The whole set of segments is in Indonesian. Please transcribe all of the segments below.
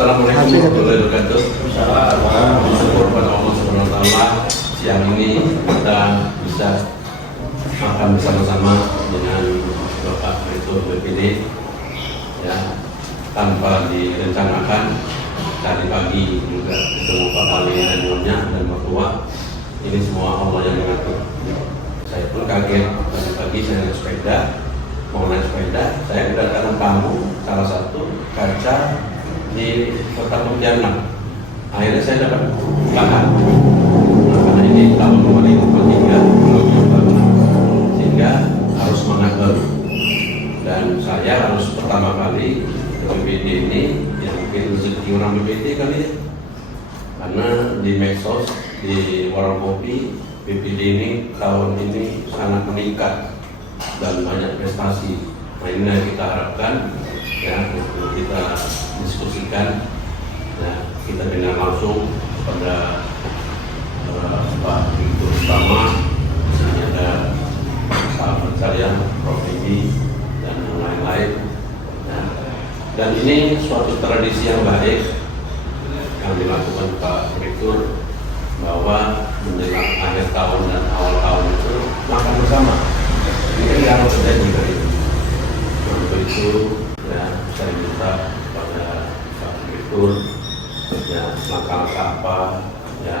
Assalamualaikum warahmatullahi wabarakatuh. Bersyukur pada Allah Subhanahu wa taala siang ini kita bisa makan bersama-sama dengan Bapak Rektor BPD ya, tanpa direncanakan. Tadi pagi juga ketemu Pak Wali dan Nyonya dan Mertua. Ini semua Allah yang mengatur. Saya pun kaget pagi-pagi saya naik sepeda, mau naik sepeda, saya kedatangan tamu salah satu kaca di Kota Pontianak. Akhirnya saya dapat lahan. Nah, karena ini tahun 2023 belum dibangun, sehingga harus semangat baru. Dan saya harus pertama kali BPD ini, yang mungkin rezeki orang BPD kali ya, karena di medsos, di warung kopi, BPD ini tahun ini sangat meningkat dan banyak prestasi. Nah, ini yang kita harapkan ya, untuk kita diskusikan ya, kita dengar langsung kepada Pak Direktur Utama, di sini ada sahabat saya, Prof. Didi dan yang lain-lain ya. Dan ini suatu tradisi yang baik yang dilakukan Pak Direktur, bahwa menjelang akhir tahun dan awal tahun itu makan bersama. Ini kan yang harus terjadi dari itu. Untuk itu ya, saya minta kepada Pak Direktur ya, langkah-langkah apa ya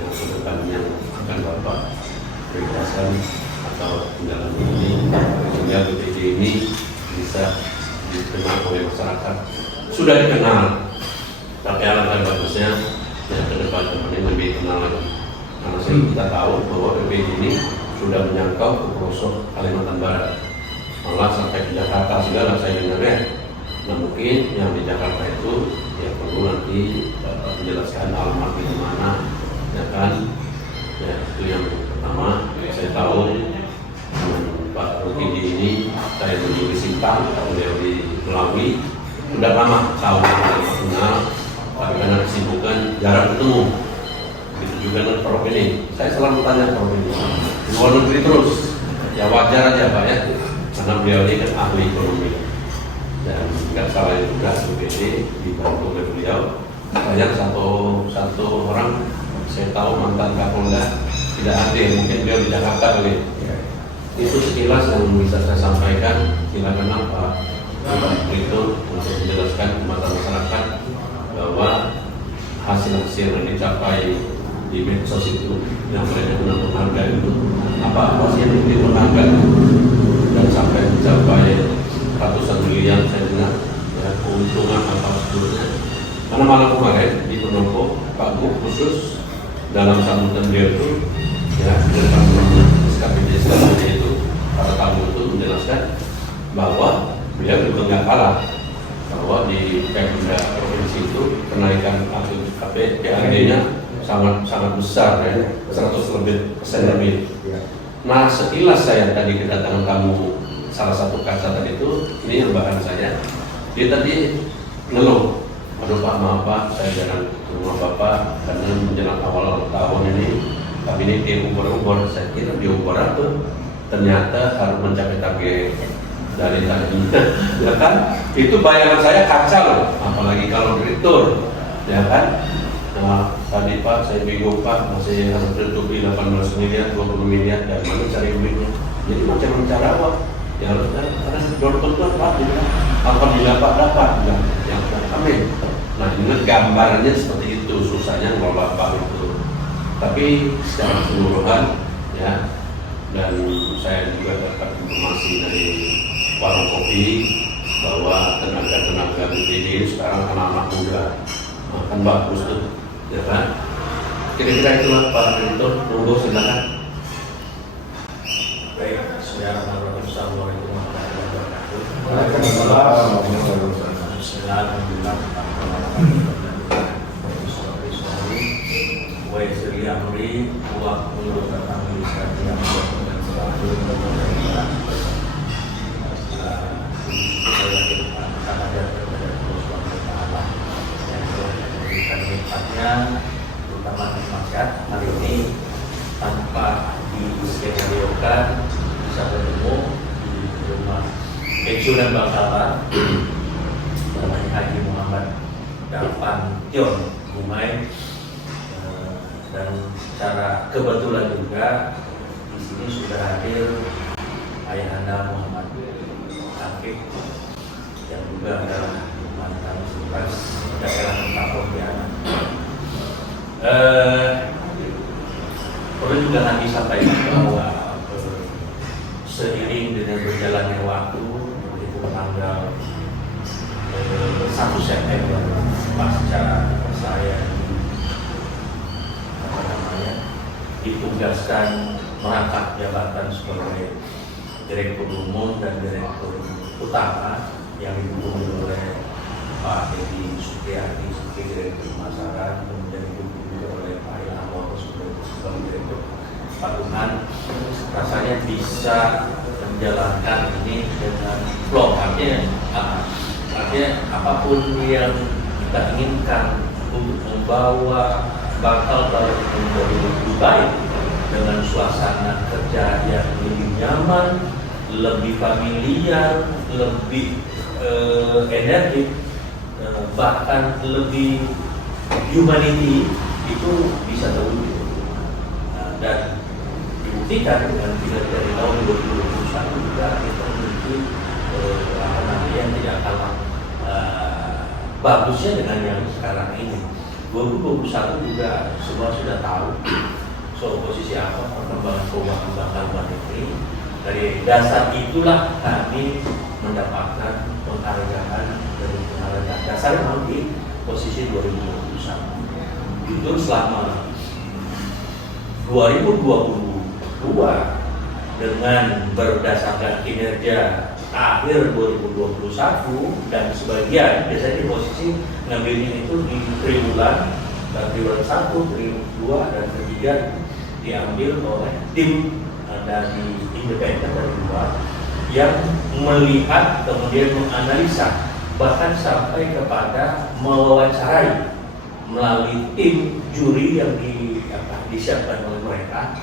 yang kedepannya akan Bapak prioritaskan atau menjalani ini sehingga BPD ini bisa dikenal oleh masyarakat. Sudah dikenal, tapi alangkah bagusnya yang ke depan ini lebih kenal lagi. Karena kita tahu bahwa BPD ini sudah menjangkau ke pelosok Kalimantan Barat, malah sampai ke Jakarta segala saya dengar ya. Nah, mungkin yang di Jakarta itu ya perlu nanti menjelaskan alamat di mana, ya kan? Ya, itu yang pertama. Saya tahu Pak Rukidi ini saya menjadi simpang, beliau di Melawi sudah lama tahu dan kenal, tapi karena kesibukan jarang ketemu. Begitu juga dengan Prof ini. Saya selalu tanya Prof ini, di luar negeri terus, ya wajar aja Pak ya, karena beliau ini kan ahli ekonomi. Dan nggak salah juga BPD dibantu oleh beliau. Banyak satu orang saya tahu mantan Kapolda tidak hadir, mungkin beliau di Jakarta kali. Itu sekilas yang bisa saya sampaikan. Silakan Pak itu untuk menjelaskan kepada masyarakat bahwa hasil-hasil yang dicapai di medsos itu yang mereka guna penghargaan itu apa sih yang diperlukan dan sampai mencapai ratusan miliar saya dengar ya, keuntungan apa sebetulnya. Karena malam kemarin di Pendopo Pak Bu khusus dalam sambutan beliau itu ya di depan SKPD itu para tamu itu menjelaskan bahwa beliau juga nggak kalah, bahwa di Pemda provinsi itu kenaikan PAD-nya sangat besar ya, 100% lebih. Nah, sekilas saya tadi kedatangan tamu salah satu kaca tadi itu, ini yang bahan saya, dia tadi ngeluh, aduh Pak maaf Pak, saya jarang ke rumah Bapak karena menjelang awal tahun ini, tapi ini diubur-ubur, saya kira diubur apa? Ternyata harus mencapai target dari tadinya, ya kan? Itu bayangan saya kaca loh, apalagi kalau direktur, ya kan? Nah, tadi Pak saya bingung Pak, masih harus tutupi 18 miliar, 20 miliar, dan mana cari duitnya? Jadi macam cara apa? Ya harus ada donor Pak, apabila Pak dapat, yang amin. Nah, ini gambarnya seperti itu, susahnya ngelola Pak itu. Tapi secara keseluruhan, ya. Dan saya juga dapat informasi dari warung kopi bahwa tenaga-tenaga BPD sekarang anak-anak muda akan bagus tuh, ya kan? Kira-kira itulah Pak Direktur, monggo silakan. Baik, Assalamualaikum warahmatullahi wabarakatuh. Bismillahirrahmanirrahim. Wa yasri amri wa qul qadami syari'ah terutama di masyarakat hari ini tanpa diskenariokan bisa bertemu di rumah Keju dan Bangkalan namanya Haji Muhammad Dapan Tion Gumai, dan secara kebetulan juga di sini sudah hadir Ayahanda Muhammad Akif yang juga adalah mantan sekretaris daerah Kota Pontianak. Perlu juga nanti sampaikan bahwa seiring dengan berjalannya waktu, itu tanggal 1 September pasca saya ditugaskan merangkap jabatan sebagai Direktur Umum dan Direktur Utama yang didukung oleh Pak Edi Supriyadi sebagai Direktur Pemasaran, kemudian didukung oleh Pak Ilham Wato sebagai Direktur Patungan. Rasanya bisa menjalankan ini dengan flow, artinya apapun yang kita inginkan untuk membawa bakal menjadi lebih baik dengan suasana kerja yang lebih nyaman, lebih familiar, lebih energik, bahkan lebih humanity, itu bisa terwujud. Dan dibuktikan dengan kinerja di tahun 2021 juga kita memiliki yang tidak kalah bagusnya dengan yang sekarang ini. 2021 juga semua sudah tahu soal posisi apa perkembangan keuangan bank luar negeri. Dari dasar itulah kami mendapatkan penghargaan dari penghargaan dasar memang di posisi 2021. Jujur selama 2022 dengan berdasarkan kinerja akhir 2021 dan sebagian biasanya di posisi ngambilnya itu di triwulan, dan triwulan 1, triwulan 2 dan ketiga diambil oleh tim dari independen dari luar yang melihat kemudian menganalisa bahkan sampai kepada mewawancarai melalui tim juri yang disiapkan oleh mereka.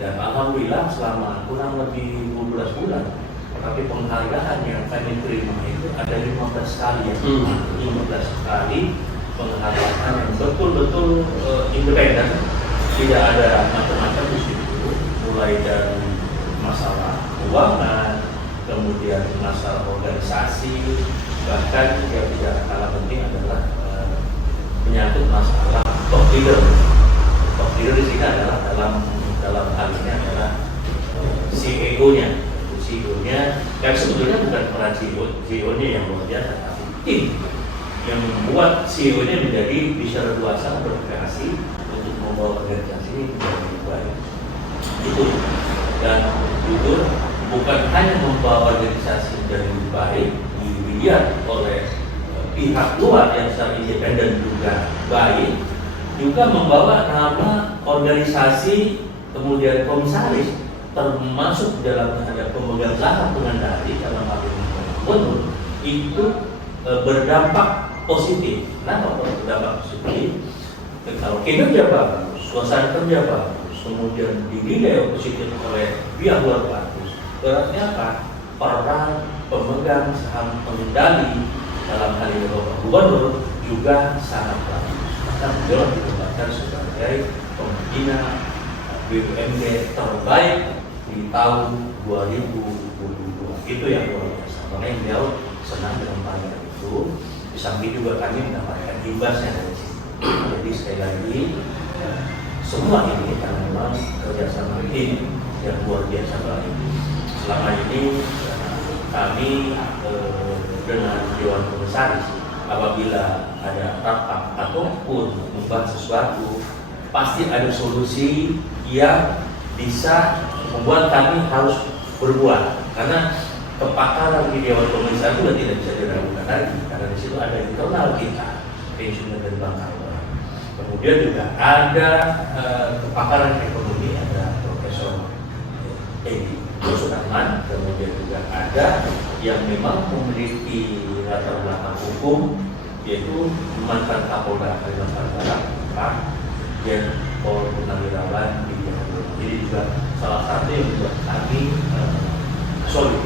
Dan alhamdulillah selama kurang lebih 12 bulan, tapi penghargaan yang kami terima itu ada 15 kali ya, 15 kali penghargaan yang betul-betul independen, tidak ada macam-macam di situ, mulai dari masalah keuangan, kemudian masalah organisasi, bahkan yang tidak kalah penting adalah menyangkut masalah top leader. Top leader di sini adalah dalam hal ini adalah CEO-nya. CEO-nya, dan sebetulnya bukan peran CEO-nya yang luar biasa, tapi tim yang membuat CEO-nya menjadi bisa leluasa berkreasi untuk membawa organisasi ini menjadi lebih baik. Itu, dan jujur bukan hanya membawa organisasi menjadi lebih baik dilihat oleh pihak luar yang secara independen juga baik, juga membawa nama organisasi kemudian komisaris termasuk dalam ada pemegang saham pengendali dalam hal ini gubernur itu berdampak positif. Kenapa berdampak positif? Kalau kinerja bagus, suasana kerja bagus, kemudian dinilai positif oleh pihak luar bagus, berarti apa? Peran pemegang saham pengendali dalam hal ini Bapak Gubernur juga sangat bagus. Maka beliau ditempatkan sebagai pembina BUMD terbaik di tahun 2022. Itu yang luar biasa. Makanya beliau senang dengan panggilan itu. Di samping juga kami mendapatkan imbasnya dari sini. Jadi sekali lagi semua ini karena memang kerjasama tim yang luar biasa baik. Selama ini kami dengan Dewan Komisaris apabila ada rapat ataupun membahas sesuatu pasti ada solusi yang bisa membuat kami harus berbuat, karena kepakaran di Dewan Komisaris juga tidak bisa diragukan lagi, karena di situ ada internal kita, pensiunan dari Bangkalan. Kemudian juga ada kepakaran ekonomi, ada Profesor Edi Sudarman, kemudian juga ada yang memang memiliki latar belakang hukum, yaitu mantan Kapolda Kalimantan Barat, Pak Jen Pol Purnawirawan di Jakarta. Jadi juga salah satu yang membuat kami solid.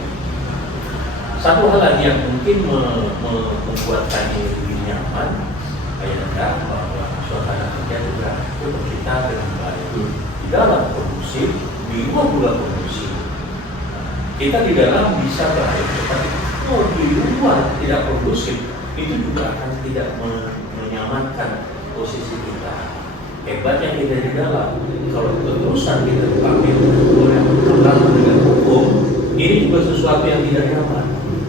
Satu hal lagi yang mungkin membuat kami lebih nyaman, kayak bahwa suasana kerja juga untuk kita dengan baik di dalam kondusif, di luar juga kondusif. Kita di dalam bisa baik, tetapi kalau di luar tidak kondusif, itu juga akan tidak menyamankan posisi kita. Hebatnya kita di dalam, kalau keterusan kita dipanggil oleh pengaruh dengan hukum, ini juga sesuatu yang tidak nyaman.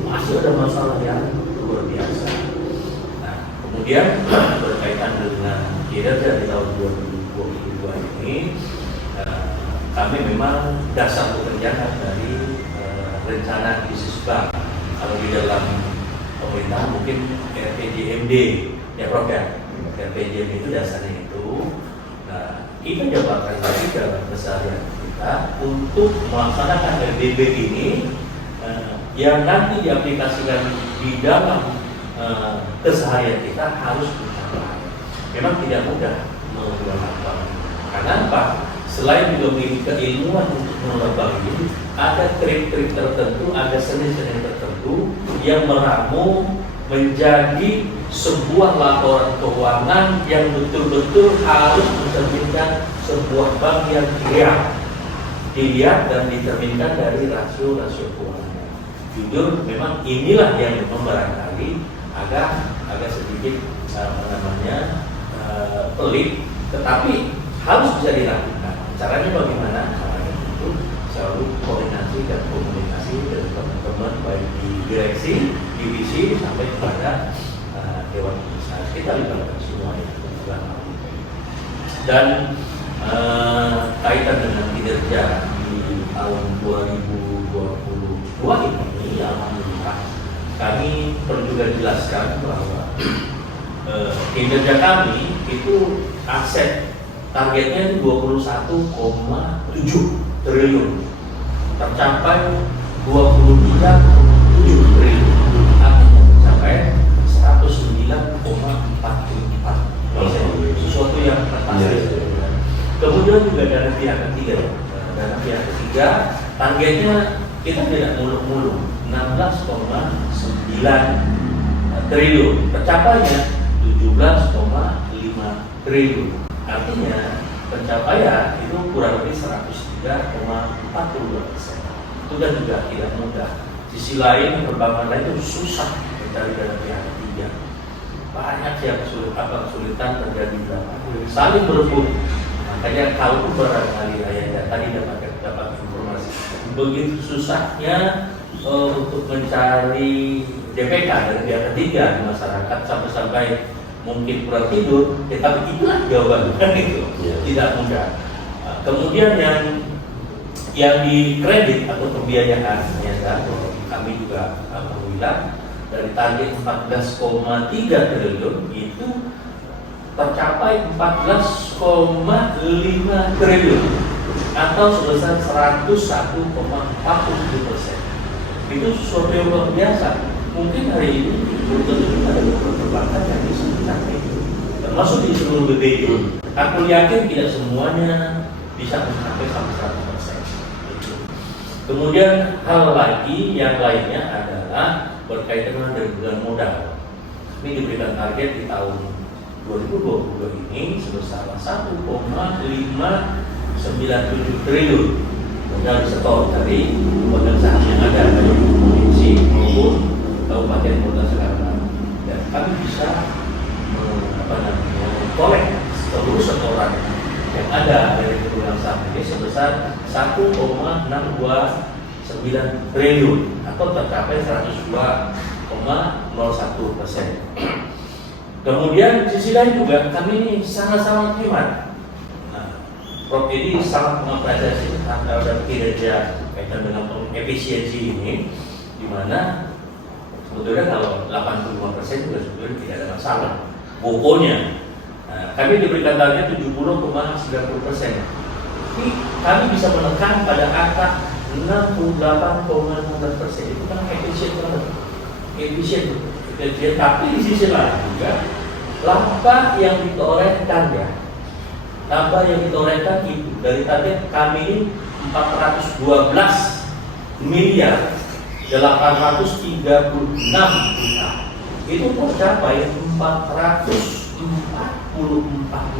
Masih ada masalah yang luar biasa. Nah, kemudian berkaitan dengan kinerja di tahun 2022 ini, kami memang dasar pekerjaan dari rencana bisnis bank. Kalau di dalam pemerintah mungkin RPJMD, ya Prof ya, RPJMD itu dasarnya itu. Nah, kita jabarkan lagi dalam keseharian kita untuk melaksanakan RDB ini yang nanti diaplikasikan di dalam keseharian kita harus mencapai. Memang tidak mudah mengelola bank. Karena apa? Selain juga memiliki keilmuan untuk mengelola bank ini, ada trik-trik tertentu, ada seni-seni tertentu yang meramu menjadi sebuah laporan keuangan yang betul-betul harus mencerminkan sebuah bank yang dilihat dan dicerminkan dari rasio-rasio keuangan. Jujur, memang inilah yang memang barangkali agak sedikit pelik, tetapi harus bisa dilakukan. Caranya bagaimana? Caranya itu selalu koordinasi dan komunikasi dengan teman-teman baik di direksi, divisi sampai kepada dewan komisaris. Kita libatkan semua ya, dan kaitan dengan kinerja di tahun 2022 ini, alhamdulillah kami perlu juga jelaskan bahwa kinerja kami itu aset targetnya 21,7 triliun, tercapai 23,7 triliun, artinya mencapai 109,44%, sesuatu yang fantastis. Kemudian juga dana pihak ketiga, targetnya kita tidak muluk-muluk, 16,9 triliun, tercapainya 17,5 triliun. Artinya pencapaian itu kurang lebih 103,42%. Itu kan juga tidak mudah. Sisi lain, perbankan lain itu susah mencari dana pihak ketiga. Banyak yang kesulitan terjadi saling berebut. Makanya kalau barangkali ayahnya tadi dapat informasi, begitu susahnya untuk mencari DPK dari pihak ketiga di masyarakat sampai mungkin kurang tidur, tapi itulah jawaban kan itu, tidak mudah. Kemudian yang dikredit atau pembiayaan, ya kan, kami juga alhamdulillah dari target 14,3 triliun itu tercapai 14,5 triliun atau sebesar 101,47%. Itu sesuatu yang luar biasa. Mungkin hari ini betul-betul ada beberapa perbankan yang bisa mencapai itu, termasuk di seluruh BBI. Aku yakin tidak semuanya bisa mencapai sampai 100%. Kemudian hal lagi yang lainnya adalah berkaitan dengan modal. Ini diberikan target di tahun 2022 ini sebesar 1,597 triliun modal setor dari organisasi yang ada baik provinsi maupun kabupaten kota sekarang. Dan kami bisa kolek seluruh setoran yang ada dari kedua saham ini sebesar 1,629 triliun atau tercapai 102,01%. Kemudian sisi lain juga kami ini sangat-sangat hemat. Prof ini sangat mengapresiasi terhadap kinerja kaitan dengan efisiensi ini, di mana sebetulnya kalau 85% juga sebetulnya tidak ada masalah. Pokoknya kami diberikan target 70,90%. Tapi kami bisa menekan pada angka 68,16%. Itu kan efisien banget. Efisien. Tapi di sisi lain juga laba yang ditorehkan laba yang ditorehkan itu dari target kami ini 412 miliar 836 juta. itu mencapai 444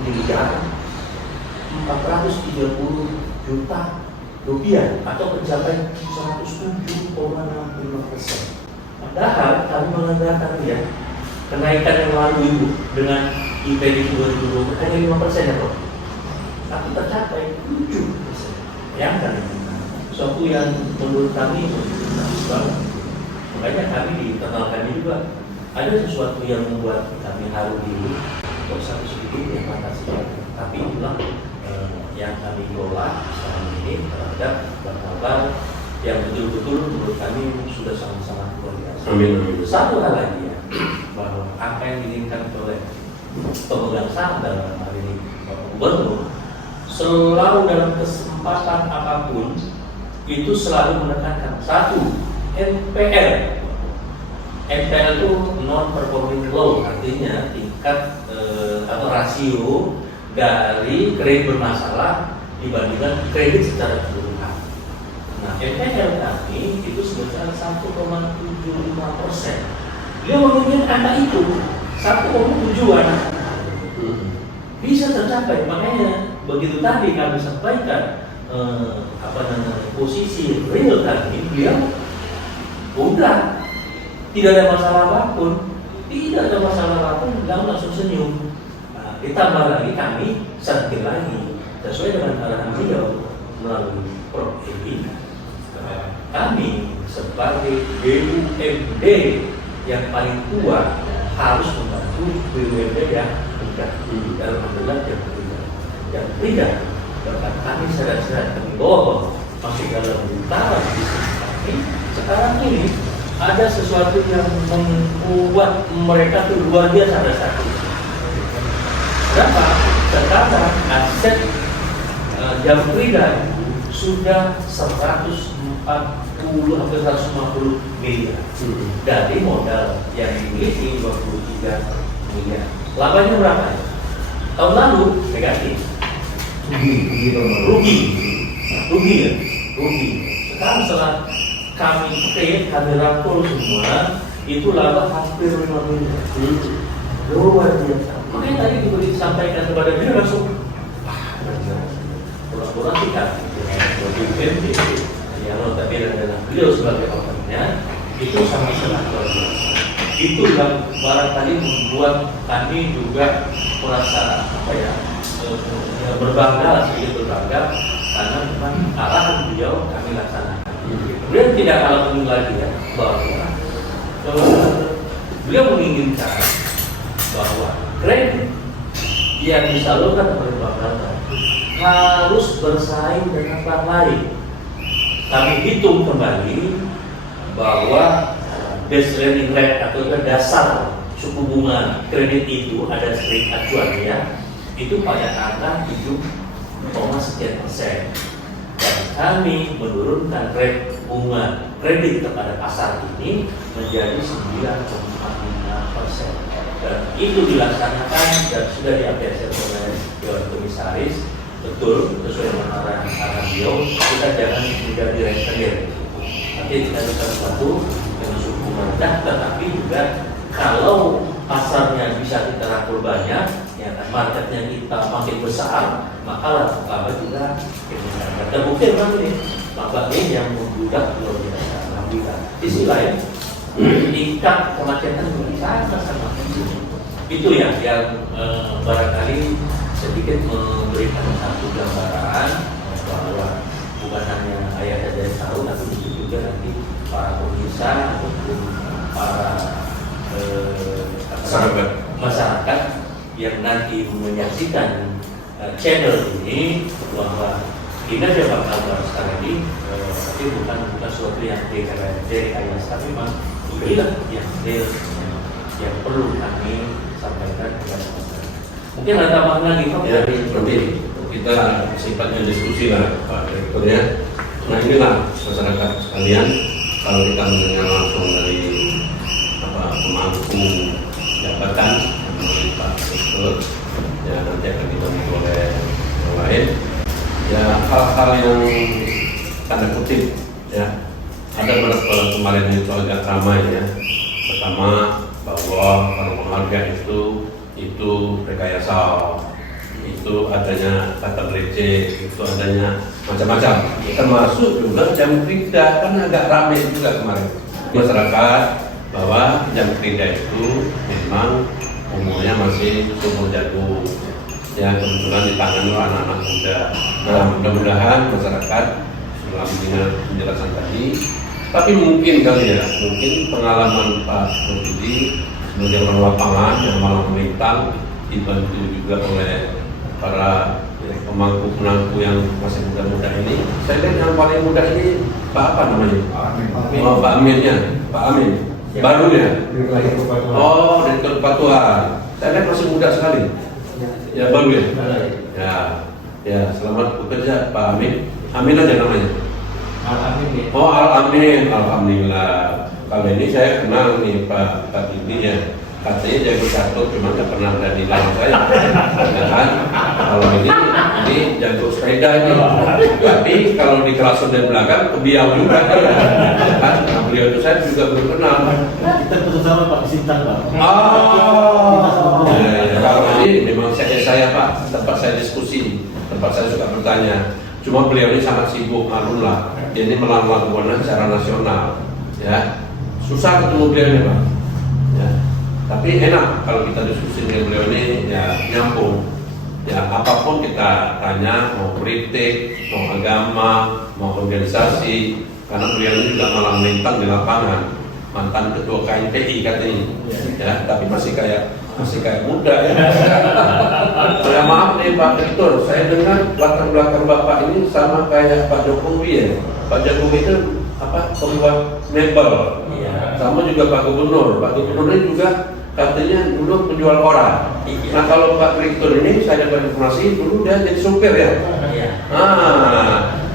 miliar 430 juta rupiah atau mencapai 107,65%. Padahal kami mengatakan ya kenaikan yang lalu itu dengan IPD 2020 hanya 5% ya Pak, tapi tercapai 7%. Bayangkan, suatu yang menurut kami bagus banget. Makanya kami di internal kami juga ada sesuatu yang membuat kami haru diri, untuk satu sedikit yang fantasi, tapi itulah yang kami kelola sekarang ini terhadap kabar yang betul-betul menurut kami sudah sangat-sangat luar biasa. Amin. Satu hal lagi ya, bahwa apa yang diinginkan oleh pemegang saham dalam hal ini Bapak Gubernur, selalu dalam kesempatan apapun itu selalu menekankan satu, NPL. NPL itu non performing loan, artinya tingkat atau rasio dari kredit bermasalah dibandingkan kredit secara keseluruhan. Nah, NPL kami itu sebesar 1,75%. Dia menurunkan angka itu 1,7 bisa tercapai. Makanya begitu tadi kami sampaikan posisi real kami, dia udah tidak ada masalah apapun, langsung senyum. Nah, ditambah lagi kami serti lagi sesuai dengan arahan beliau melalui Prof. Edi. Kami sebagai BUMD yang paling tua harus membantu BUMD yang tidak dalam adalah yang tidak bahkan kami sadar-sadar kami bawa masih dalam utara kami sekarang ini ada sesuatu yang membuat mereka itu luar biasa satu. Berapa? Sekarang aset Jamkrida sudah 140 hampir 150 miliar dari modal yang dimiliki 23 miliar. Labanya berapa? Tahun lalu negatif. Rugi. Sekarang setelah kami rangkul semua, itu laba hampir 5 miliar. Luar biasa. Makanya tadi juga disampaikan kepada dia langsung kolaborasi kami dengan BUMD yang notabene adalah beliau sebagai ownernya, itu sangat-sangat luar biasa. Itu yang barangkali membuat kami juga merasa berbangga karena memang arahan beliau kami laksanakan. Beliau tidak kalah penting lagi ya bahwa beliau menginginkan bahwa kredit yang disalurkan oleh Bank Data harus bersaing dengan bank lain. Kami hitung kembali bahwa base lending rate atau dasar suku bunga kredit itu ada string acuannya itu pada angka 7,sekian%. Dan kami menurunkan rate bunga kredit kepada pasar ini menjadi 9,5%. Dan itu dilaksanakan dan sudah diapresiasi oleh Dewan Komisaris. Betul, sesuai dengan arahan beliau, kita jangan tidak direct-direct. Nanti kita bisa satu dengan suku bunga rendah, tetapi juga kalau pasarnya bisa kita rangkul banyak, ya kan marketnya kita makin besar, maka laba juga terbukti memang ini laba ini yang membudak luar biasa. Alhamdulillah. Di sisi lain, tingkat kemacetan juga sangat tinggi. Itu yang barangkali sedikit memberikan satu gambaran bahwa bukan hanya ayah saja yang tahu, tapi juga nanti para pemirsa ataupun para masyarakat yang nanti menyaksikan channel ini bahwa kinerja Bank Kabar sekarang ini tapi bukan sesuatu yang direkayasa, tapi memang inilah yang perlu kami sampaikan kepada masyarakat. Mungkin ada tambahan lagi Pak? Ya, nanti kita sifatnya diskusi lah Pak Direkturnya. Nah inilah masyarakat sekalian, kalau kita mendengar langsung dari pemangku jabatan dari Pak Direktur, ya nanti akan dibantu oleh yang lain. Ya hal-hal yang tanda kutip ya ada kemarin itu agak ramai ya pertama bahwa kalau penghargaan itu rekayasa, itu adanya kata receh, itu adanya macam-macam. Termasuk juga jam kerja, kan agak ramai juga kemarin masyarakat bahwa jam kerja itu memang umurnya masih umur jagung. Ya, kebetulan ditangani oleh anak-anak muda. Nah, mudah-mudahan masyarakat mendengar penjelasan tadi. Tapi mungkin kali ya, mungkin pengalaman Pak Budi sebagai orang lapangan yang malah melintang, dibantu juga oleh para pemangku-pemangku yang masih muda-muda ini. Saya lihat yang paling muda ini Pak apa namanya? Pak Amin. Oh, Pak Aminnya, Pak Amin. Ya. Baru ya? Oh, dari Kepatuan. Saya lihat masih muda sekali. Ya, baru ya? Ya, selamat bekerja Pak Amin. Amin aja namanya. Al-Amin. Oh, Al-Amin. Alhamdulillah. Kalau ini saya kenal nih Pak Didi ya. Katanya jago catur, cuma nggak pernah ada di dalam saya. Ya kan? Kalau ini jago sepeda ini. Tapi kalau di kelas dan belakang kebiau juga. Ya kan? Nah, beliau itu saya juga belum kenal. Kita bersama Pak Sintan, Pak. Oh. Kalau ini memang saya Pak, tempat saya diskusi, tempat saya suka bertanya. Cuma beliau ini sangat sibuk, maklum lah. Ini melakukan secara nasional, ya. Susah ketemu beliau ini Pak. Ya. Tapi enak kalau kita diskusi dengan beliau ini, ya nyambung. Ya apapun kita tanya, mau politik, mau agama, mau organisasi, karena beliau ini juga malah melintang di lapangan, mantan ketua KNPI katanya, ya. Tapi masih kayak muda ya. Saya maaf nih Pak Rektor, saya dengar latar belakang Bapak ini sama kayak Pak Jokowi ya. Pak Jokowi itu pembuat mebel, sama juga Pak Gubernur. Pak Gubernur ini juga katanya dulu penjual orang. Nah kalau Pak Rektor ini saya dapat informasi dulu dia jadi supir ya.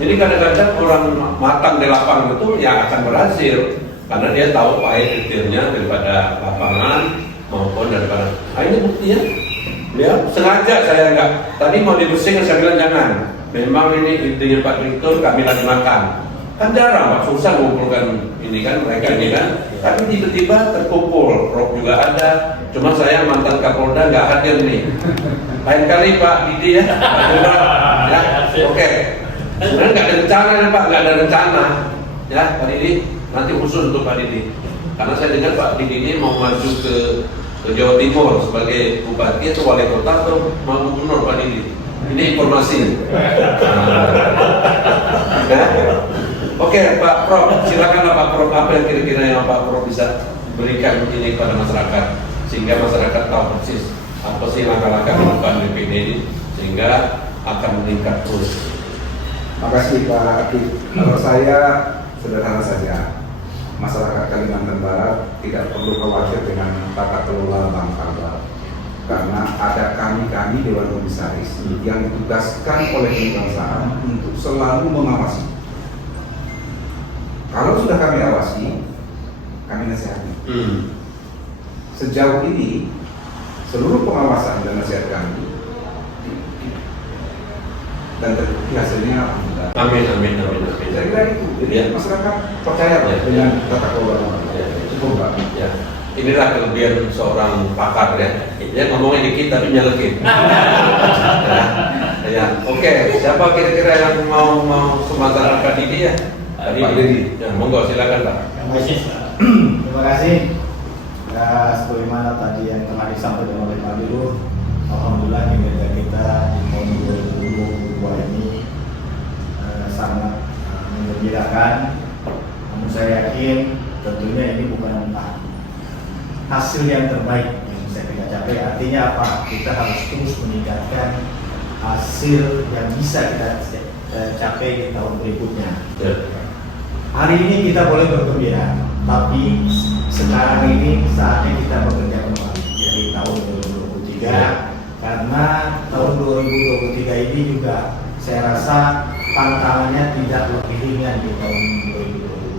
Jadi kadang-kadang orang matang di lapangan itu ya akan berhasil karena dia tahu pahit detailnya daripada lapangan maupun daripada. Nah ini buktinya. Ya sengaja saya enggak. Tadi mau dibersihkan saya bilang jangan. Memang ini intinya Pak Rektor kami lagi makan. Kan jarang Pak, susah mengumpulkan ini kan mereka ini kan. Tapi tiba-tiba terkumpul, Prof juga ada. Cuma saya mantan Kapolda nggak hadir nih. Lain kali Pak Didi ya, ya, oke. Sebenarnya nggak ada rencana ya Pak, nggak ada rencana. Ya Pak Didi, nanti khusus untuk Pak Didi. Karena saya dengar Pak Didi ini mau maju ke Jawa Timur sebagai bupati atau wali kota atau mau gubernur Pak Didi. Ini informasi. Oke, Pak Prof, silakanlah Pak Prof, apa yang kira-kira yang Pak Prof bisa berikan ini kepada masyarakat sehingga masyarakat tahu persis apa sih langkah-langkah ke depan DPD ini sehingga akan meningkat terus. Makasih Pak Akif. Kalau saya sederhana saja, masyarakat Kalimantan Barat tidak perlu khawatir dengan tata kelola Bank Kalbar karena ada kami Dewan Komisaris yang ditugaskan oleh kebangsaan untuk selalu mengawasi. Kalau sudah kami awasi, kami nasihati. Sejauh ini seluruh pengawasan dan nasihat kami dan terbukti hasilnya alhamdulillah. Amin. Saya kira itu. Jadi masyarakat percaya dengan tata kelola. Cukup Pak. Ya. Inilah kelebihan seorang pakar ya. Dia ngomongnya dikit tapi nyelekin. Ya. Oke. Siapa kira-kira yang mau semata Pak Didi ya? Pak Didi. Ya, monggo silakan Pak. Terima kasih. Sebagaimana tadi yang telah disampaikan oleh Pak Dirut, alhamdulillah kinerja kita di tahun 2022 ini sangat menggembirakan. Namun saya yakin tentunya ini bukan hasil yang terbaik yang bisa kita capai. Artinya apa? Kita harus terus meningkatkan hasil yang bisa kita capai di tahun berikutnya. Hari ini kita boleh bergembira, tapi sekarang ini saatnya kita bekerja kembali dari tahun 2023 karena tahun 2023 ini juga saya rasa tantangannya tidak lebih ringan di tahun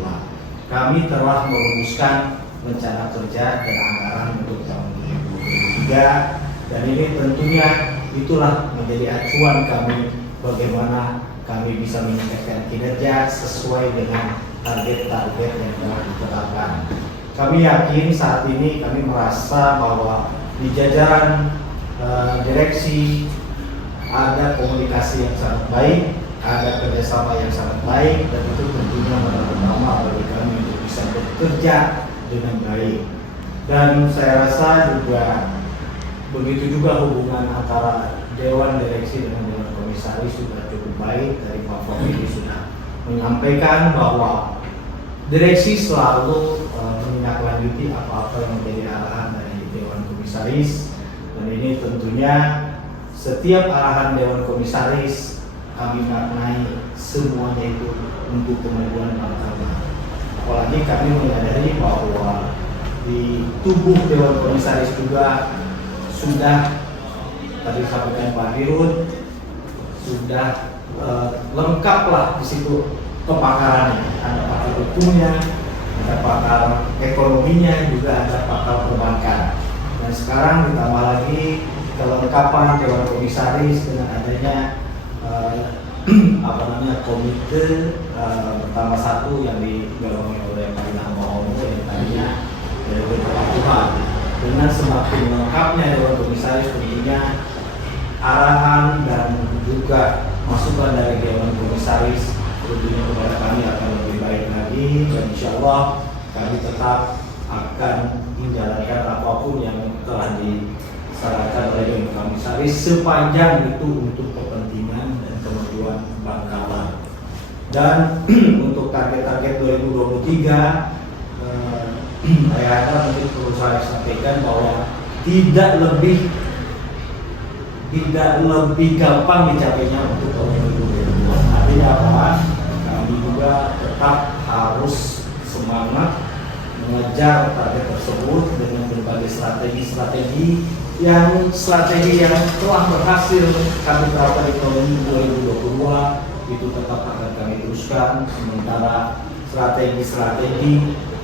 2022. Kami telah merumuskan rencana kerja dan anggaran untuk tahun 2023 dan ini tentunya itulah menjadi acuan kami bagaimana kami bisa meningkatkan kinerja sesuai dengan target-target yang telah ditetapkan. kami yakin saat ini kami merasa bahwa di jajaran direksi ada komunikasi yang sangat baik, ada kerjasama yang sangat baik, dan itu tentunya modal utama bagi kami untuk bisa bekerja dengan baik. Dan saya rasa juga begitu juga hubungan antara Dewan Direksi dengan Dewan Komisaris sudah cukup baik. Dari Pak Fahmi sudah menyampaikan bahwa direksi selalu menindaklanjuti apa-apa yang menjadi arahan dari Dewan Komisaris, dan ini tentunya setiap arahan Dewan Komisaris kami maknai semuanya itu untuk kemajuan bangsa. Apalagi kami menyadari bahwa di tubuh Dewan Komisaris juga sudah tadi sampaikan Pak Dirut, sudah lengkaplah di situ kepakarannya. Ada pakar hukumnya, ada pakar ekonominya, juga ada pakar perbankan. Dan sekarang ditambah lagi kelengkapan Dewan Komisaris dengan adanya komite pertama satu yang digawangi oleh Pak Ilham Mahomo yang tadinya dari Pak Tuhan. Dengan semakin lengkapnya Dewan Komisaris, tentunya arahan dan juga masukan dari Dewan Komisaris tentunya kepada kami akan lebih baik lagi, dan insya Allah kami tetap akan menjalankan apapun yang telah disarankan oleh Dewan Komisaris sepanjang itu untuk kepentingan dan kemajuan Bangkalan. Dan untuk target-target 2023 saya harap mungkin perlu saya sampaikan bahwa tidak lebih gampang dicapainya untuk tahun 2022. Artinya apa? Kami juga tetap harus semangat mengejar target tersebut dengan berbagai strategi yang telah berhasil kami terapkan di tahun 2022 itu tetap akan kami teruskan. Sementara strategi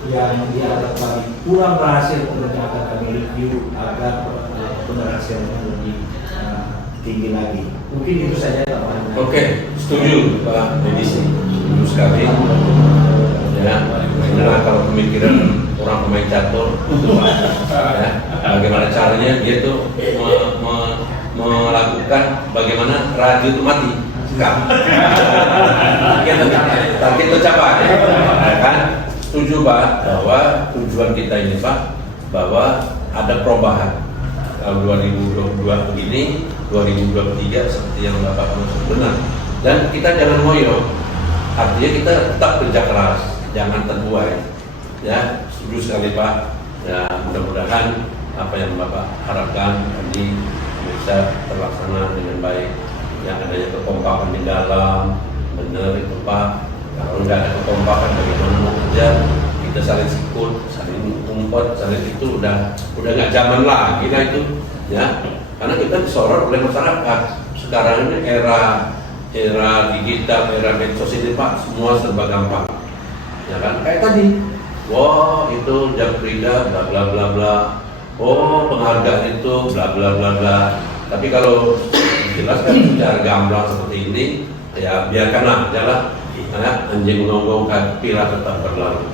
yang dianggap kami kurang berhasil tentunya akan kami review agar keberhasilannya lebih tinggi lagi. Mungkin itu saja tambahan. Oke, setuju Pak Deddy, setuju sekali. Ya, inilah kalau pemikiran orang pemain catur, ya, bagaimana caranya dia tuh melakukan bagaimana radio itu mati. Target tercapai, ya kan? Setuju Pak bahwa tujuan kita ini Pak bahwa ada perubahan. Tahun 2022 begini, 2023 seperti yang Bapak maksud benar. Dan kita jangan ngoyo, artinya kita tetap kerja keras, jangan terbuai. Ya, setuju sekali Pak. Ya, mudah-mudahan apa yang Bapak harapkan ini bisa terlaksana dengan baik. Yang adanya kekompakan di dalam, benar itu Pak. Kalau nggak ada kekompakan, bagaimana mau kerja? Kita saling sikut, saling umpet, saling itu udah nggak zaman lagi lah itu, ya. Karena kita disorot oleh masyarakat. Sekarang ini era digital, era medsos ini Pak, semua serba gampang, ya kan? Kayak tadi, wah itu jam kerja, bla bla bla bla, oh penghargaan itu, bla bla bla bla. Tapi kalau dijelaskan secara gamblang seperti ini, ya biarkanlah, jalan. Ya, anjing mengonggongkan, pila tetap berlalu.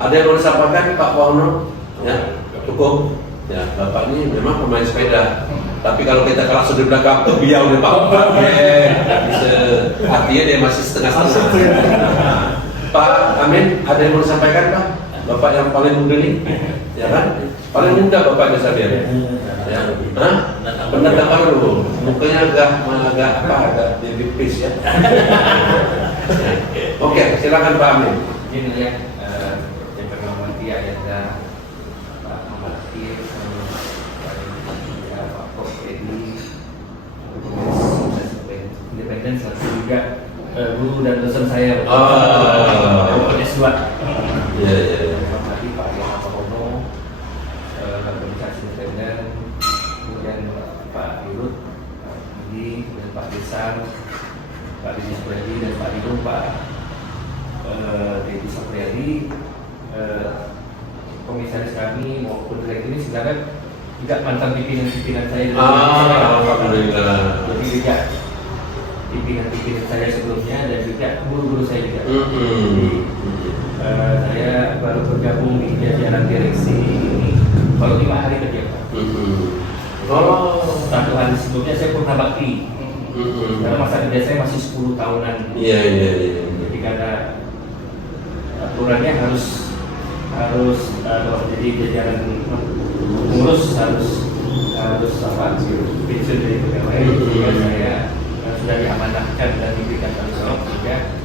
Ada yang mau disampaikan Pak Wono? Ya, cukup. Ya, Bapak ini memang pemain sepeda. Tapi kalau kita kalah sudah belakang, biar udah Pak. Nggak bisa. Artinya dia masih setengah-setengah. Pak Amin, ada yang mau disampaikan Pak? Bapak yang paling muda nih, ya kan? Paling muda Bapaknya saya. Ya, pendatang baru, mukanya agak tipis ya. Oke, silakan Pak Amin. Ini ya, yang pertama dia ada Pak Muhammad Akir, Pak Prof. Edi, independen, satu juga guru dan dosen saya. S2. Iya. Tadi Pak Ilham Mahomo, organisasi independen, kemudian Pak Dirut, Pak Budi, dan Pak Desan, Pak Deddy Supriyadi, dan Pak Dino, Pak Deddy Supriyadi, komisaris kami maupun direktur ini sebenarnya juga mantan pimpinan saya. Alhamdulillah. Jadi juga pimpinan saya sebelumnya dan juga guru-guru saya juga. Saya baru bergabung di jajaran direksi ini baru 5 hari kerja Pak. Oh, 1 hari sebelumnya saya pernah bakti. Karena masa kerja saya masih 10 tahunan. iya. Jadi karena aturannya harus jadi jajaran pengurus harus pensiun dari pegawai. Sehingga saya sudah diamanahkan dan diberikan tanggung jawab sehingga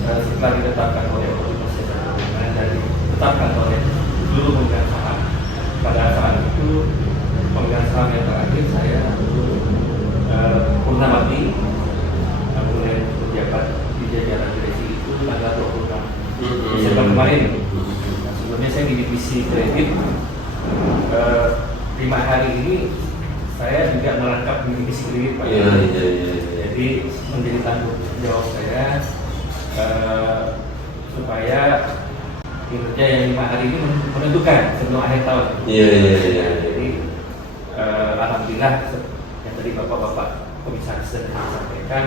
setelah ditetapkan oleh otoritas jasa keuangan dan ditetapkan oleh seluruh pemegang saham, pada saat itu pemegang saham yang terakhir saya purna bakti, kemudian menjabat di jajaran direksi itu tanggal 26 Desember kemarin. Nah, sebelumnya saya di divisi kredit. 5 hari ini saya juga merangkap di divisi kredit Pak. Iya. Jadi menjadi tanggung jawab saya supaya kinerja yang 5 hari ini menentukan sebelum akhir tahun. Iya. Jadi alhamdulillah yang tadi bapak-bapak komisaris sudah sampaikan,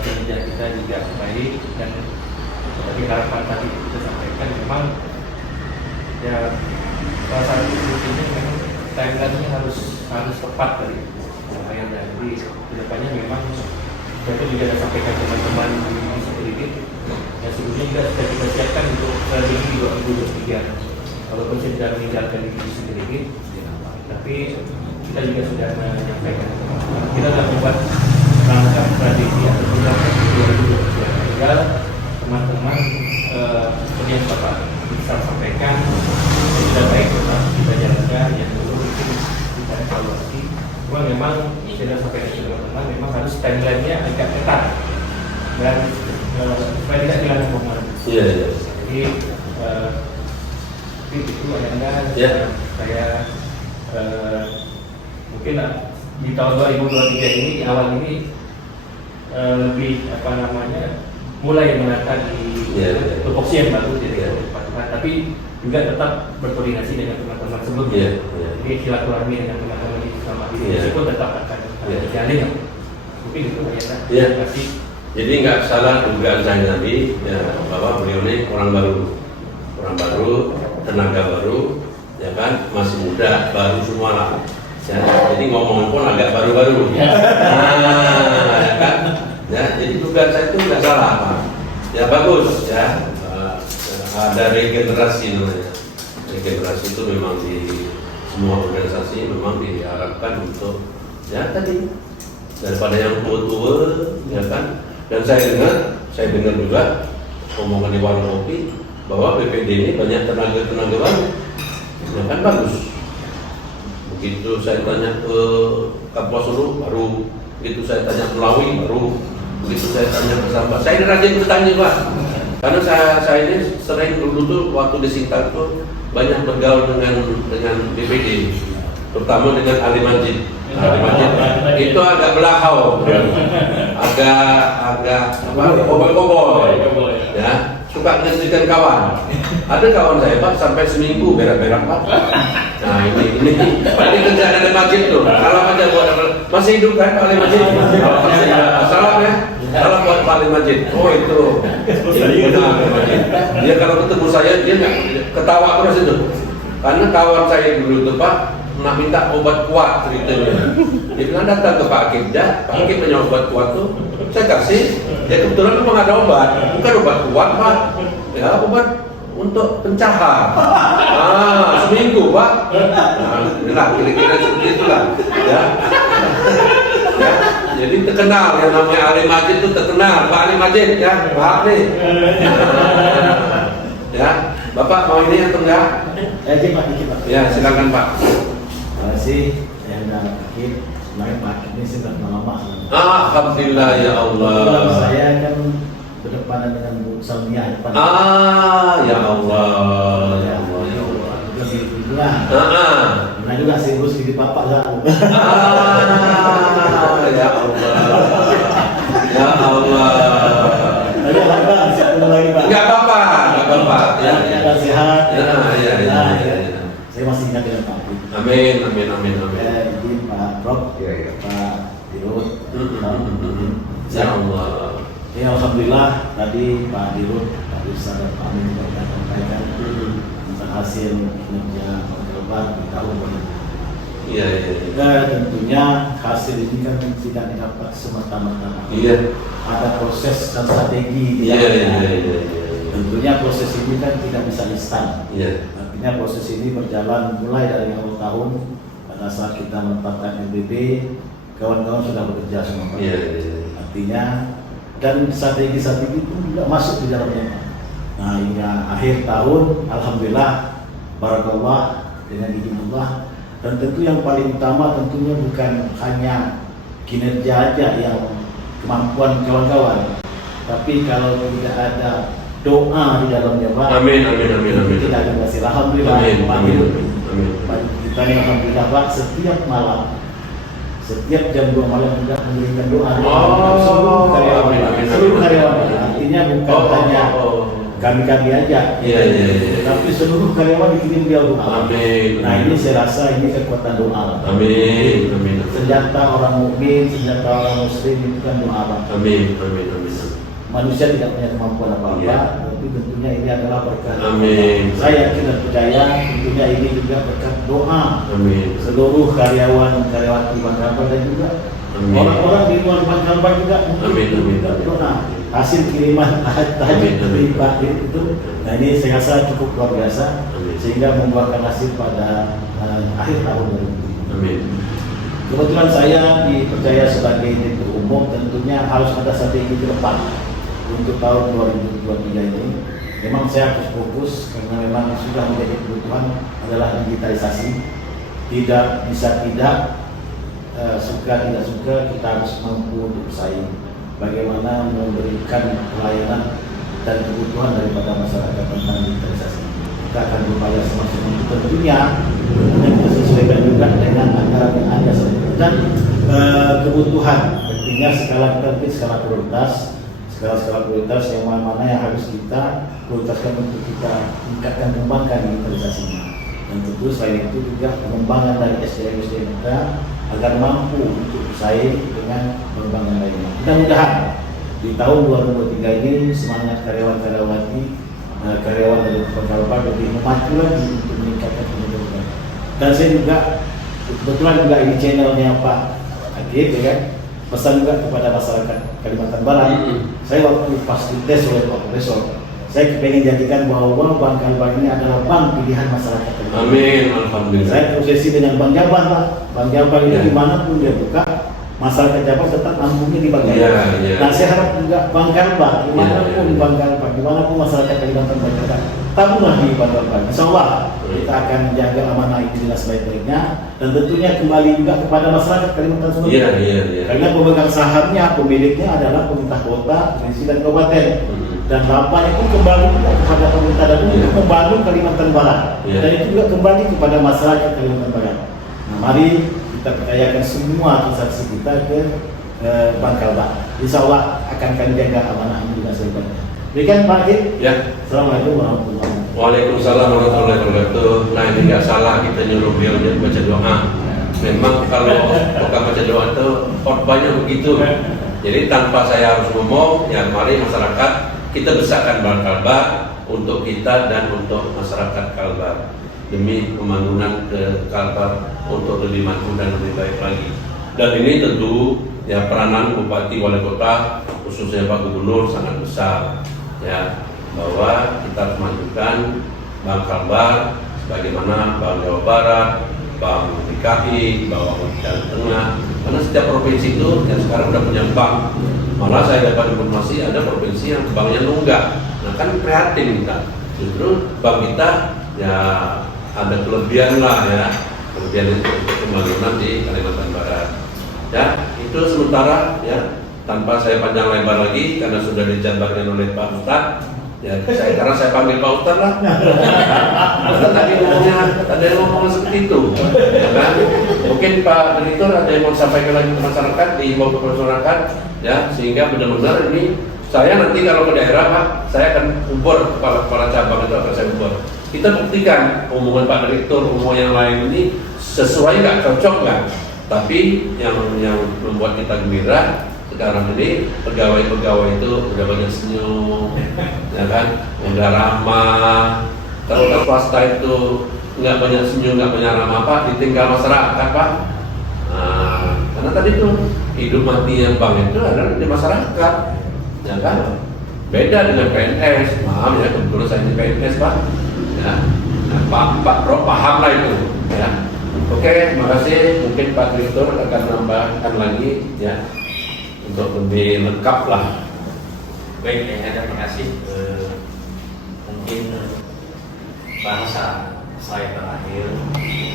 kinerja kita juga baik dan seperti harapan tadi kita sampaikan memang ya salah satu kuncinya memang timeline-nya harus tepat tadi. Jadi kedepannya memang saya juga ada sampaikan teman-teman di divisi kredit yang sebelumnya juga sudah kita siapkan untuk strategi 2023. Walaupun saya tidak meninggalkan divisi kredit, tapi kita juga sudah menyampaikan kita sudah membuat rangka strategi atau program 2023. Tinggal teman-teman seperti yang Bapak bisa sampaikan sudah baik tetap kita jalankan, yang dulu mungkin kita evaluasi. Cuma memang saya sampaikan ke teman-teman memang harus timeline-nya agak ketat dan supaya tidak hilang pemahaman. Iya. Jadi itu agenda saya mungkin di tahun 2023 ini di awal ini lebih mulai menata di tupoksi yang baru jadi tapi juga tetap berkoordinasi dengan teman-teman sebelumnya. Jadi silaturahmi dengan teman-teman di sama di pun tetap akan dijalin. Mungkin itu agenda. Terima kasih. Jadi nggak salah dugaan saya tadi bahwa beliau ini orang baru, tenaga baru, ya kan, masih muda, baru semua lah. Jadi ngomong pun agak baru-baru. Ya kan. Ya, jadi dugaan saya itu nggak salah, Pak. Ya bagus, ya. Ada regenerasi namanya. Regenerasi itu memang di semua organisasi memang diharapkan untuk ya tadi daripada yang tua-tua, ya kan. Dan saya dengar juga omongan di warung kopi bahwa BPD ini banyak tenaga baru, ya kan, bagus. Begitu saya tanya ke Kapolres Solo baru, begitu saya tanya ke Melawi baru, begitu saya tanya ke Samba, saya rajin bertanya Pak, karena saya ini sering dulu tuh waktu di Singkat tuh banyak bergaul dengan BPD, terutama dengan Ali Majid. Itu agak belahau, agak koboi, ya, suka ngestrikan kawan. Ada kawan saya Pak sampai seminggu berak-berak Pak. Nah ini kerjaan Ali Majid tuh. Salam aja buat masih hidup kan Pak Ali Majid? Salam ya. Salam buat Pak Ali Majid. Oh itu benar Ali Majid. Dia kalau ketemu saya dia nggak ketawa terus itu. Karena kawan saya dulu tuh Pak nak minta obat kuat ceritanya. Dia bilang datang ke Pak Hakim, ya, Pak Hakim punya obat kuat tuh, saya kasih. Ya kebetulan memang ada obat, bukan obat kuat Pak, ya obat untuk pencahar. Seminggu Pak. Nah, kira-kira seperti itulah. Ya. Jadi terkenal yang namanya Ali Majid itu terkenal, Pak Ali Majid ya, maaf nih. Ya, Bapak mau ini atau enggak? Pak. Ya, silakan Pak. Terima kasih. Saya sudah Hakim. Kemarin Pak Hakim ini sudah lama. Alhamdulillah ya Allah. Saya kan berdepanan dengan Bu Salmia. Ya Allah. Ya Allah. Ya Allah. Nah juga sibuk di bapak lah. Ya Allah. Ya Allah. Enggak apa-apa. Ya. Sehat. Ya. Saya masih ingat dengan Pak Hakim. Amin. Jadi Pak Prof, Pak Dirut. Ya Allah. Ya alhamdulillah tadi Pak Dirut Pak Bisa dan Pak Amin juga sudah sampaikan tentang hasil kinerja Kalbar di tahun ini. Iya. Tentunya hasil ini kan tidak didapat semata-mata. Iya. Ada proses dan strategi di Iya. dalamnya. Tentunya proses ini kan tidak bisa instan. Iya. Artinya proses ini berjalan mulai dari awal tahun pada saat kita menetapkan MBB, kawan-kawan sudah bekerja semua. Iya. Artinya dan strategi-strategi itu juga masuk di dalamnya. Nah hingga akhir tahun, alhamdulillah, barakallah dengan izin Allah. Dan tentu yang paling utama tentunya bukan hanya kinerja aja yang kemampuan kawan-kawan, tapi kalau tidak ada doa di dalamnya, Pak. Amin. Tidak ada hasil. Alhamdulillah. Amin. Kita ini alhamdulillah, Pak, setiap malam, setiap jam 2 malam juga memberikan doa seluruh karyawan. Artinya bukan hanya kami aja, Iya. tapi seluruh karyawan dikirim dia doa. Amin. Nah ini saya rasa ini kekuatan doa. Amin. Senjata orang mukmin, senjata orang muslim itu kan doa. Amin. Manusia tidak punya kemampuan apa-apa, Iya. tapi tentunya ini adalah berkat. Amin. Saya yakin dan percaya tentunya ini juga berkat doa Amin. seluruh karyawati Bank Kalbar dan juga Amin. orang-orang di luar Bank Kalbar juga Amin. juga doa hasil kiriman tahajud dari Pak itu. Nah ini saya rasa cukup luar biasa Amin. sehingga membuahkan hasil pada akhir tahun 2020. Amin. Kebetulan saya dipercaya sebagai direktur umum, tentunya harus ada strategi ke depan untuk tahun 2023 ini. Memang saya harus fokus karena memang sudah menjadi kebutuhan adalah digitalisasi. Tidak bisa tidak, suka tidak suka kita harus mampu untuk bersaing. Bagaimana memberikan pelayanan dan kebutuhan daripada masyarakat tentang digitalisasi. Kita akan berupaya semaksimal mungkin tentunya kita sesuaikan juga dengan anggaran yang ada dan kebutuhan. Artinya skala prioritas yang mana yang harus kita prioritaskan untuk kita tingkatkan kembangkan digitalisasinya. Dan tentu selain itu juga pengembangan dari SDM kita agar mampu untuk bersaing dengan pengembangan lainnya. Mudah-mudahan di tahun 2023 ini semangat karyawan-karyawati, karyawan dari Bank Kalbar lebih memacu lagi untuk meningkatkan kinerja. Dan saya juga kebetulan juga ini channelnya Pak Agib, ya kan? Pesan juga kepada masyarakat Kalimantan Barat. Saya waktu pas dites oleh Pak Profesor, saya pengen jadikan bahwa Bank Kalbar ini adalah bank pilihan masyarakat Kalimantan. Amin. Alhamdulillah. Saya prosesi dengan Bank Jabar, Pak. Bank Jabar itu Ya. dimanapun dia buka, masyarakat Jabar tetap nampungnya di Bank Jabar. Ya. Nah, saya harap juga Bank Kalbar, dimanapun Ya. Bank Kalbar, dimanapun masyarakat Kalimantan Barat, tabunglah di Bank Kalbar. Insya Allah kita akan jaga amanah ini dengan sebaik-baiknya dan tentunya kembali juga kepada masyarakat Kalimantan Selatan. Iya. Karena pemegang sahamnya, pemiliknya adalah pemerintah kota, provinsi dan kabupaten. Dan dampaknya pun kembali juga kepada pemerintah dan untuk membangun Kalimantan Barat. Ya. Dan itu juga kembali kepada masyarakat Kalimantan Barat. Nah, mari kita percayakan semua transaksi kita ke Bank Kalbar. Insya Allah akan kami jaga amanah ini dengan sebaik-baiknya. Berikan Pak Akib. Ya. Assalamualaikum warahmatullahi wabarakatuh. Waalaikumsalam warahmatullahi wabarakatuh. Nah ini nggak salah kita nyuruh beliau baca doa. Memang kalau bukan baca doa itu khotbahnya begitu. Jadi tanpa saya harus ngomong, ya mari masyarakat kita besarkan Bank Kalbar untuk kita dan untuk masyarakat Kalbar demi pembangunan ke Kalbar untuk lebih maju dan lebih baik lagi. Dan ini tentu ya peranan Bupati Wali Kota khususnya Pak Gubernur sangat besar ya, bahwa kita harus majukan Bank Kalbar sebagaimana Bank Jawa Barat, Bank DKI, Bank Jawa Tengah. Karena setiap provinsi itu yang sekarang udah punya bank. Malah saya dapat informasi ada provinsi yang banknya nunggak. Nah kan prihatin kita. Justru bank kita ya ada kelebihan lah ya, kelebihan itu untuk pembangunan di Kalimantan Barat. Ya itu sementara ya, tanpa saya panjang lebar lagi karena sudah dijabarkan oleh Pak Ustadz. Ya, karena saya panggil Pak Ustadz lah. Ustadz tadi ngomongnya, ada yang ngomong seperti itu, ya kan? Mungkin Pak Direktur ada yang mau sampaikan lagi ke masyarakat, diimbau ke masyarakat, ya, sehingga benar-benar ini saya nanti kalau ke daerah Pak, saya akan umpur kepala cabang itu akan saya umpur. Kita buktikan omongan Pak Direktur, omongan yang lain ini sesuai nggak, cocok nggak? Tapi yang membuat kita gembira sekarang ini pegawai-pegawai itu udah banyak senyum, ya kan, udah ramah. Kalau swasta itu nggak banyak senyum, nggak banyak ramah, Pak, ditinggal masyarakat, Pak. Nah, karena tadi itu hidup matinya bank itu adalah di masyarakat, ya kan. Beda dengan PNS, maaf ya, kebetulan saya ini PNS, Pak. Ya, nah, Pak Bro paham lah itu, ya. Oke, terima kasih. Mungkin Pak Direktur akan menambahkan lagi, ya, untuk lebih lengkap lah. Baik, terima kasih. Mungkin bahasa saya terakhir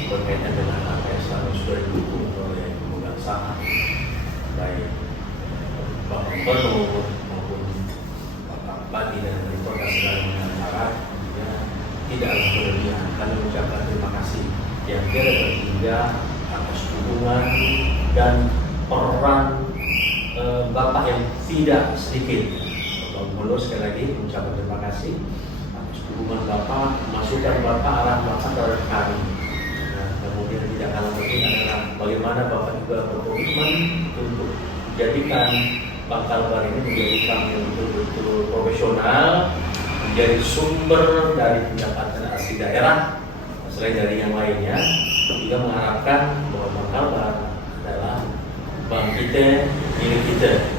berkaitan dengan apa yang selama sudah didukung oleh pemegang saham, baik Bapak Gubernur maupun Bapak Bupati dan Wali Kota Semarang Barat, ya, tidaklah berlebihan. Kami mengucapkan terima kasih yang tiada terhingga atas dukungan dan peran Bapak yang tidak sedikit. Bapak Gubernur sekali lagi mengucapkan terima kasih atas dukungan Bapak, masukan Bapak, arah Bapak terhadap kami. Nah, kemudian tidak kalah penting adalah bagaimana Bapak juga berkomitmen untuk menjadikan Bank Kalbar ini menjadi bank yang betul-betul profesional, menjadi sumber dari pendapatan asli daerah, selain dari yang lainnya. Juga mengharapkan bahwa Bank Kalbar adalah bank kita, milik kita,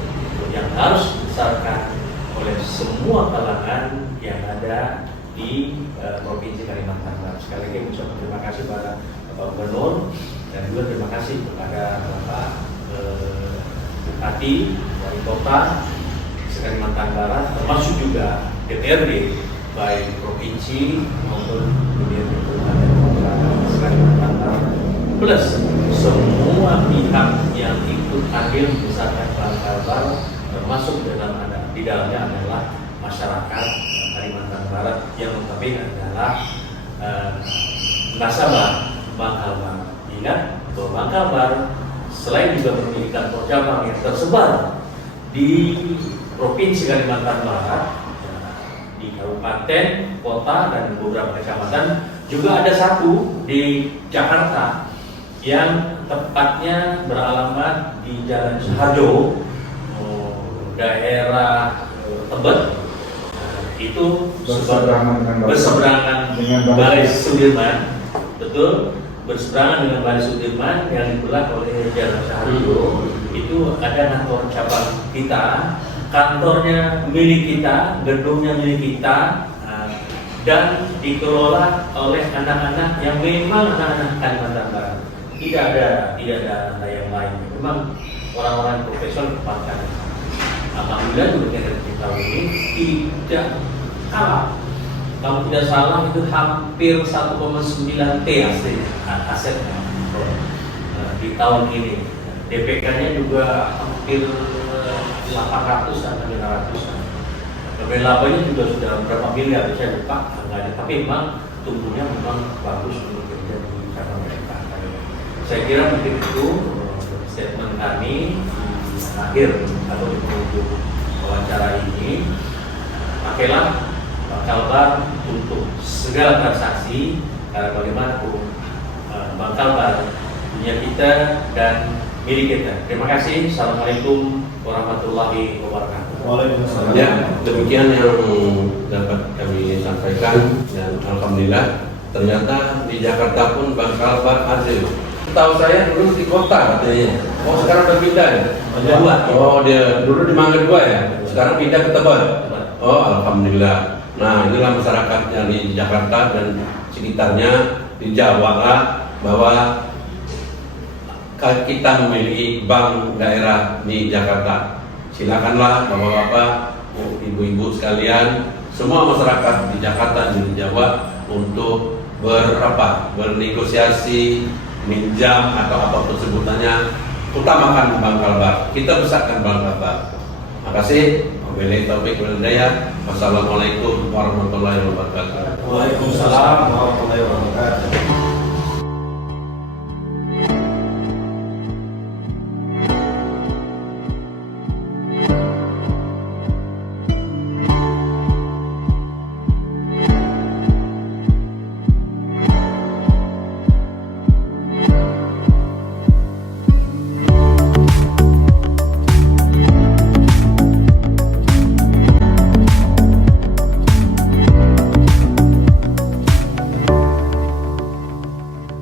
yang harus dibesarkan oleh semua kalangan yang ada di Provinsi Kalimantan Barat. Sekali lagi mengucapkan terima kasih kepada Bapak Gubernur dan juga terima kasih kepada Bapak Bupati, Wali Kota Kalimantan Barat, termasuk juga DPRD baik provinsi maupun DPRD Kalimantan Barat, plus semua pihak yang ikut andil membesarkan Bank Kalbar, termasuk di dalamnya adalah masyarakat Kalimantan Barat yang notabene adalah nasabah Bank Kalbar. Ingat bahwa Bank Kalbar selain juga memiliki kantor cabang yang tersebar di Provinsi Kalimantan Barat, di kabupaten, kota, dan beberapa kecamatan, juga ada satu di Jakarta yang tepatnya beralamat di Jalan Suharjo, daerah Tebet. Itu berseberangan dengan Balai Sudirman, betul, berseberangan dengan Balai Sudirman yang dibelah oleh Jalan Suharjo. Itu ada kantor cabang kita, kantornya milik kita, gedungnya milik kita, dan dikelola oleh anak-anak yang memang anak-anak Kalimantan Barat. Tidak ada yang lain. Memang orang-orang profesional tempatkan. Alhamdulillah juga kita tahun ini tidak kalah. Kalau tidak salah itu hampir 1,9 T asetnya di tahun ini. DPK-nya juga hampir 800 sampai 900-an. Labanya juga sudah berapa miliar, saya lupa angkanya. Tapi memang tumbuhnya memang bagus untuk kerja di cabang mereka. Saya kira mungkin itu statement kami di akhir atau di penghujung wawancara ini. Pakailah Bank Kalbar untuk segala transaksi, karena bagaimanapun Bank Kalbar punya kita dan milik kita. Terima kasih. Assalamualaikum warahmatullahi wabarakatuh. Waalaikumsalam. Ya, demikian yang dapat kami sampaikan, dan alhamdulillah ternyata di Jakarta pun Bank Kalbar hadir. Tahu saya dulu di kota katanya. Oh, sekarang berpindah ya? Oh, dia dulu di Mangga 2 ya. Sekarang pindah ke Tebet. Oh, alhamdulillah. Nah, inilah masyarakat yang di Jakarta dan sekitarnya, di Jawa lah, bahwa kita memiliki bank daerah di Jakarta. Silakanlah bapak-bapak, ibu-ibu sekalian, semua masyarakat di Jakarta dan di Jawa untuk bernegosiasi, minjam atau apapun sebutannya, utamakan Bank Kalbar. Kita besarkan Bank Kalbar. Makasih. Wabillahi taufiq wal hidayah. Wassalamualaikum warahmatullahi wabarakatuh. Waalaikumsalam warahmatullahi wabarakatuh.